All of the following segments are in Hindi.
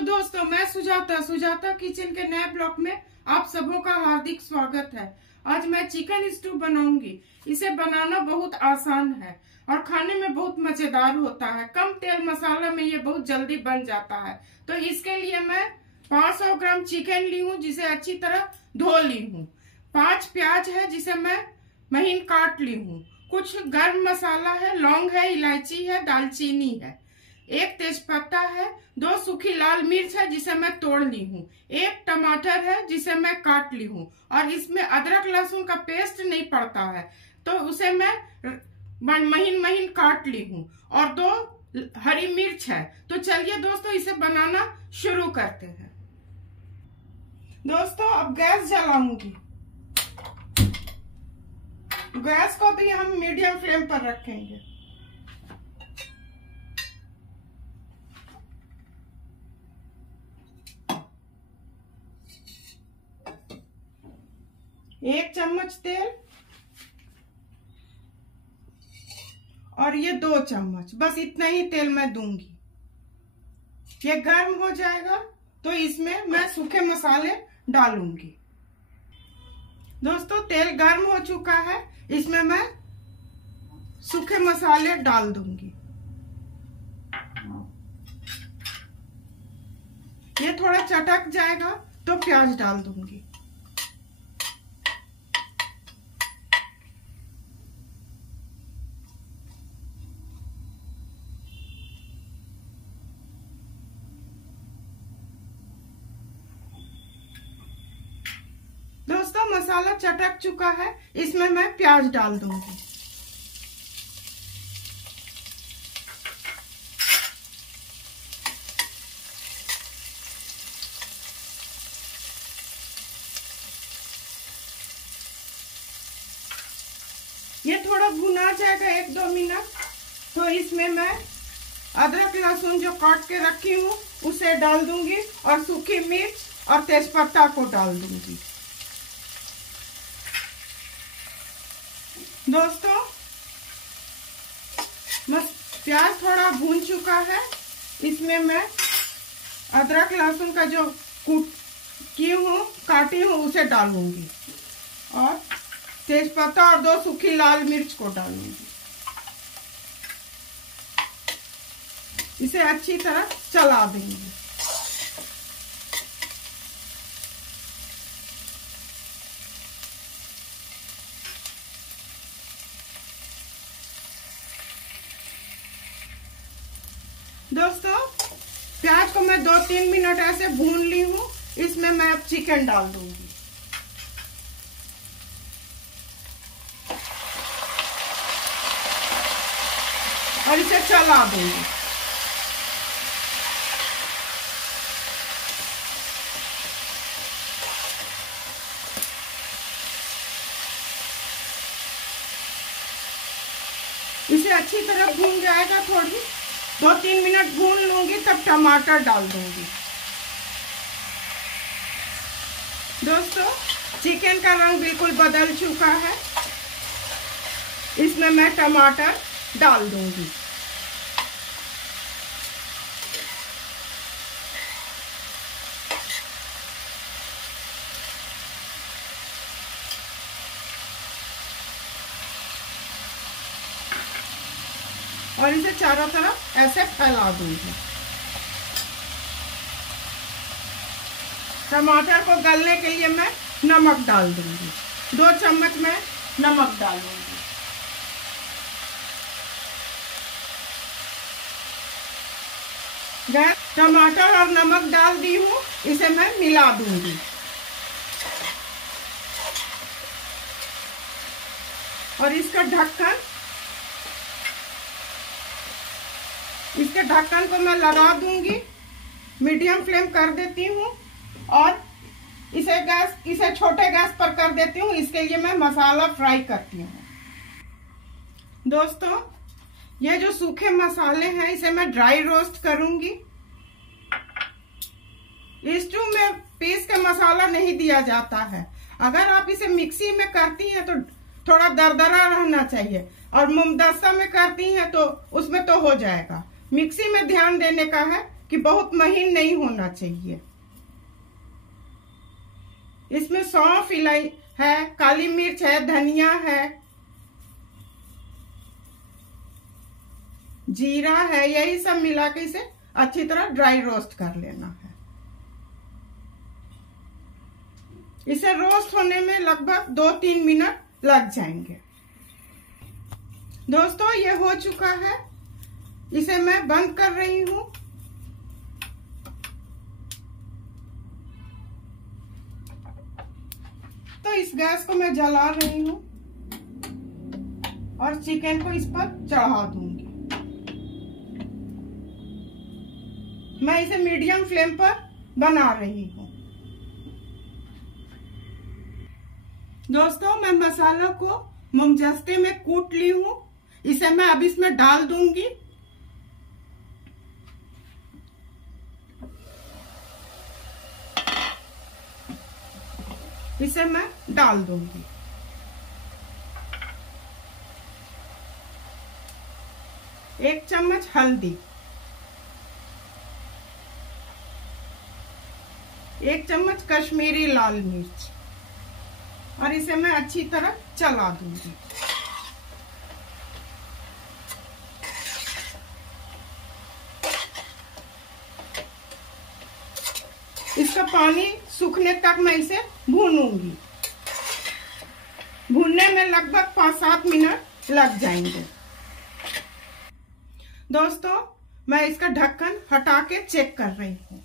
हेलो दोस्तों, मैं सुजाता किचन के नए ब्लॉग में आप सबों का हार्दिक स्वागत है। आज मैं चिकन स्टू बनाऊंगी। इसे बनाना बहुत आसान है और खाने में बहुत मजेदार होता है। कम तेल मसाला में ये बहुत जल्दी बन जाता है। तो इसके लिए मैं 500 ग्राम चिकन ली हूँ, जिसे अच्छी तरह धो ली हूँ। 5 प्याज है जिसे मैं महीन काट ली हूँ। कुछ गर्म मसाला है, लौंग है, इलायची है, दालचीनी है, 1 तेजपत्ता है, 2 सूखी लाल मिर्च है जिसे मैं तोड़ ली हूँ, 1 टमाटर है जिसे मैं काट ली हूँ और इसमें अदरक लहसुन का पेस्ट नहीं पड़ता है तो उसे मैं महीन महीन काट ली हूँ और 2 हरी मिर्च है। तो चलिए दोस्तों, इसे बनाना शुरू करते हैं। दोस्तों, अब गैस जलाऊंगी। गैस को भी हम मीडियम फ्लेम पर रखेंगे। एक चम्मच तेल और ये 2 चम्मच, बस इतना ही तेल मैं दूंगी। ये गर्म हो जाएगा तो इसमें मैं सूखे मसाले डालूंगी। दोस्तों, तेल गर्म हो चुका है, इसमें मैं सूखे मसाले डाल दूंगी। ये थोड़ा चटक जाएगा तो प्याज डाल दूंगी। दोस्तों, मसाला चटक चुका है, इसमें मैं प्याज डाल दूंगी। ये थोड़ा भुना जाएगा 1-2 मिनट, तो इसमें मैं अदरक लहसुन जो काट के रखी हूँ उसे डाल दूंगी और सूखी मिर्च और तेजपत्ता को डाल दूंगी। दोस्तों, प्याज थोड़ा भून चुका है, इसमें मैं अदरक लहसुन का जो काटी हूँ उसे डालूंगी और तेजपत्ता और 2 सूखी लाल मिर्च को डालूंगी। इसे अच्छी तरह चला देंगे। दोस्तों, प्याज को मैं 2-3 मिनट ऐसे भून ली हूँ। इसमें मैं अब चिकन डाल दूंगी। और इसे चला दूंगी। इसे अच्छी तरह भून जाएगा, थोड़ी 2-3 मिनट भून लूंगी, तब टमाटर डाल दूंगी। दोस्तों, चिकन का रंग बिल्कुल बदल चुका है, इसमें मैं टमाटर डाल दूंगी। और इसे चारों तरफ ऐसे फैला दूंगी। टमाटर को गलने के लिए मैं नमक डाल दूंगी। 2 चम्मच मैं नमक डालूंगी। टमाटर और नमक डाल दी हूँ, इसे मैं मिला दूंगी। और इसके ढक्कन को मैं लगा दूंगी। मीडियम फ्लेम कर देती हूँ और इसे छोटे गैस पर कर देती हूँ। इसके लिए मैं मसाला फ्राई करती हूँ। दोस्तों, ये जो सूखे मसाले हैं इसे मैं ड्राई रोस्ट करूंगी। स्टू में पीस के मसाला नहीं दिया जाता है। अगर आप इसे मिक्सी में करती हैं तो थोड़ा दरदरा रहना चाहिए और मोमदस्ता में करती हैं तो उसमें तो हो जाएगा। मिक्सी में ध्यान देने का है कि बहुत महीन नहीं होना चाहिए। इसमें सौंफ, इलायची है, काली मिर्च है, धनिया है, जीरा है, यही सब मिला के इसे अच्छी तरह ड्राई रोस्ट कर लेना है। इसे रोस्ट होने में लगभग 2-3 मिनट लग जाएंगे। दोस्तों ये हो चुका है, इसे मैं बंद कर रही हूं। तो इस गैस को मैं जला रही हूं और चिकन को इस पर चढ़ा दूंगी। मैं इसे मीडियम फ्लेम पर बना रही हूं। दोस्तों मैं मसाला को मोमजस्ते में कूट ली हूं, इसे मैं अब इसमें डाल दूंगी। इसे मैं डाल दूंगी। एक चम्मच हल्दी, 1 चम्मच कश्मीरी लाल मिर्च, और इसे मैं अच्छी तरह चला दूंगी। इसका पानी सूखने तक मैं इसे भूनूंगी। भूनने में लगभग 5-7 मिनट लग जाएंगे। दोस्तों मैं इसका ढक्कन हटा के चेक कर रही हूँ।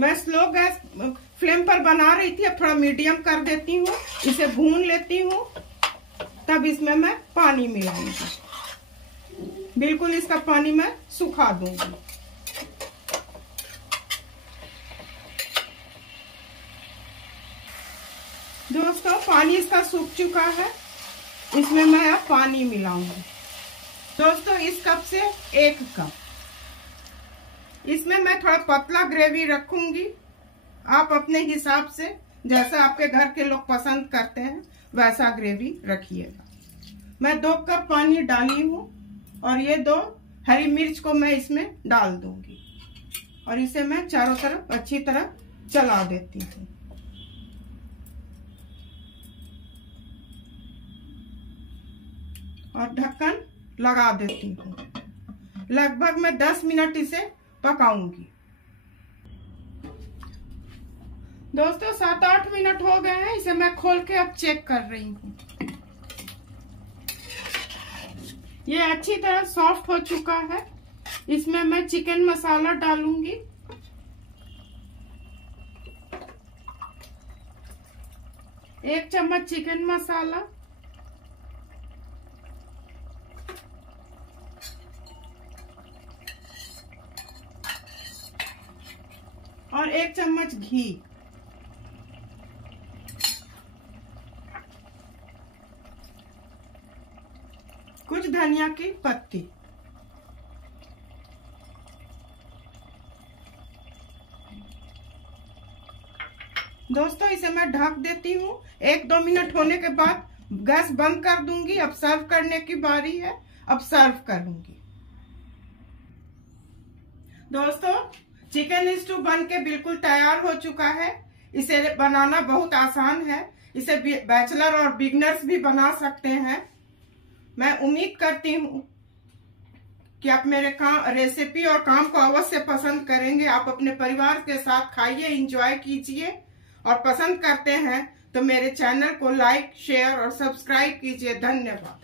मैं स्लो गैस फ्लेम पर बना रही थी, अब थोड़ा मीडियम कर देती हूँ, इसे भून लेती हूँ, तब इसमें मैं पानी मिलाऊंगी। बिल्कुल इसका पानी मैं सुखा दूंगी। दोस्तों पानी इसका सूख चुका है, इसमें मैं अब पानी मिलाऊंगी। दोस्तों इस कप से 1 कप, इसमें मैं थोड़ा पतला ग्रेवी रखूंगी। आप अपने हिसाब से, जैसा आपके घर के लोग पसंद करते हैं वैसा ग्रेवी रखिएगा। मैं 2 कप पानी डाली हूँ और ये 2 हरी मिर्च को मैं इसमें डाल दूंगी और इसे मैं चारों तरफ अच्छी तरह चला देती हूँ। और ढक्कन लगा देती हूँ। लगभग मैं 10 मिनट इसे पकाऊंगी। दोस्तों 7-8 मिनट हो गए हैं, इसे मैं खोल के अब चेक कर रही हूँ। ये अच्छी तरह सॉफ्ट हो चुका है। इसमें मैं चिकन मसाला डालूंगी। एक चम्मच चिकन मसाला, और 1 चम्मच घी, कुछ धनिया की पत्ती। दोस्तों इसे मैं ढक देती हूँ। 1-2 मिनट होने के बाद गैस बंद कर दूंगी। अब सर्व करने की बारी है, अब सर्व करूंगी। दोस्तों चिकन स्टू बन के बिल्कुल तैयार हो चुका है। इसे बनाना बहुत आसान है। इसे बैचलर और बिगनर्स भी बना सकते हैं। मैं उम्मीद करती हूँ कि आप मेरे रेसिपी और काम को अवश्य पसंद करेंगे। आप अपने परिवार के साथ खाइए, एंजॉय कीजिए, और पसंद करते हैं तो मेरे चैनल को लाइक, शेयर और सब्सक्राइब कीजिए। धन्यवाद।